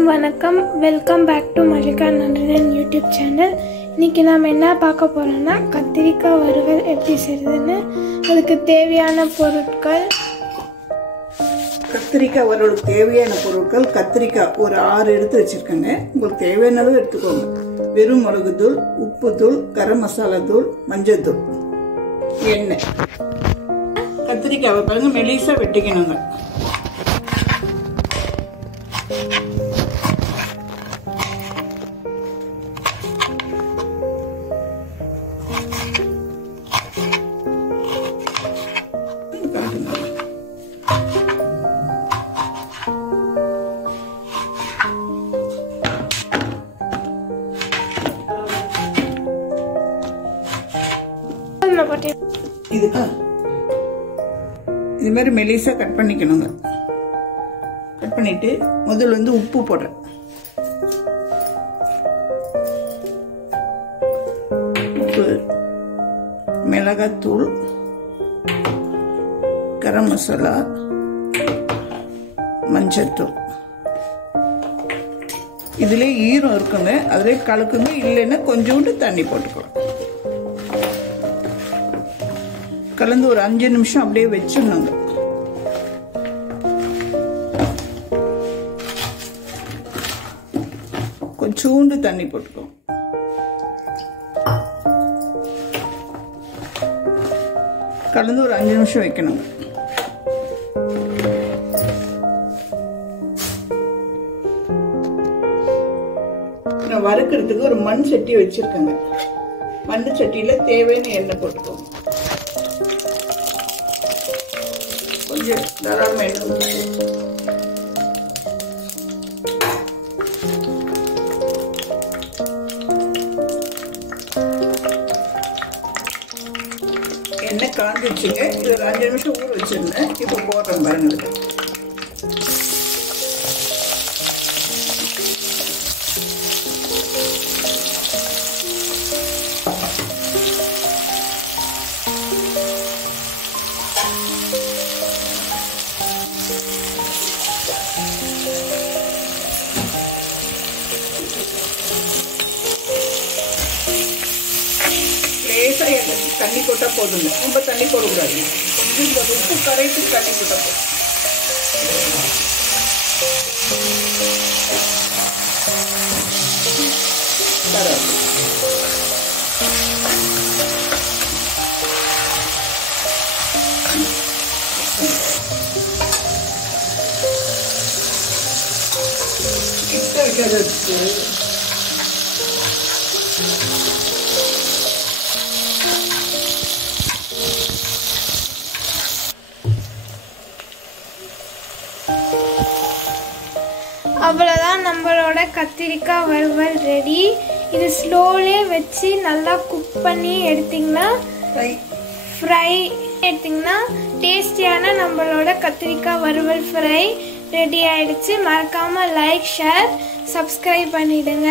எல்லாருக்கும் வணக்கம். Welcome back to Mallika Nandinan YouTube channel. இன்னைக்கு நாம் என்ன பார்க்க போறோம்னா கத்திரிக்காய் வறுவல் எப்படி செய்யறதுன்னு. அதுக்கு தேவையான பொருட்கள்: கத்திரிக்காய் வறுவலுக்கு தேவையான பொருட்கள் கத்திரிக்காய் ஒரு 6 எடுத்து வச்சிருக்கேங்க. உங்களுக்கு தேவையான அளவு எடுத்துக்கோங்க. வெறும் மிளகுத்தூள், உப்புத்தூள், கரம் மசாலா தூள், மஞ்சள் தூள், எண்ணெய். கத்திரிக்காவை பாருங்க மெலிசா வெட்டிக்கணுங்க. இது மாதிரி மெலிசா கட் பண்ணிக்கணுங்க. கட் பண்ணிட்டு முதல்ல வந்து உப்பு போடுறேன். உப்பு, மிளகாத்தூள், கரம் மசாலா, மஞ்சத்தூள். இதுல ஈரம் இருக்குங்க, அதுல கலக்குங்க. இல்லைன்னா கொஞ்சோண்டு தண்ணி போட்டுக்கலாம். கலந்து ஒரு 5 நிமிஷம் அப்படியே வச்சிடணுங்க. கொஞ்சோண்டு தண்ணி போட்டுக்கோ. கலந்து ஒரு 5 நிமிஷம் வைக்கணும். நான் வறுக்கிறதுக்கு ஒரு மண் சட்டி வச்சிருக்கேங்க. மண் சட்டியில தேவையான எண்ணெய் போட்டுக்கோங்க. கொஞ்சம் தாராளமாக எண்ணெய் எண்ணெய் காஞ்சிச்சுங்க. இது ஒரு 5 நிமிஷம் ஊற வச்சிருந்தேன். இப்போ போடுறேன் பாருங்க. தண்ணி போட்டா போதுங்க, ரொம்ப தண்ணி போடக்கூடாது. கொஞ்சம் உப்பு கரைத்து தண்ணி போட்டா போதும். கிட்ட வைக்கிறதுக்கு அவ்வளோதான், நம்மளோட கத்திரிக்காய் வறுவல் ரெடி. இது ஸ்லோலே வச்சு நல்லா குக் பண்ணி எடுத்திங்கன்னா ஃப்ரை எடுத்திங்கன்னா டேஸ்டியான நம்மளோட கத்திரிக்காய் வறுவல் ஃப்ரை ரெடி ஆயிடுச்சு. மறக்காமல் லைக், ஷேர், சப்ஸ்கிரைப் பண்ணிடுங்க.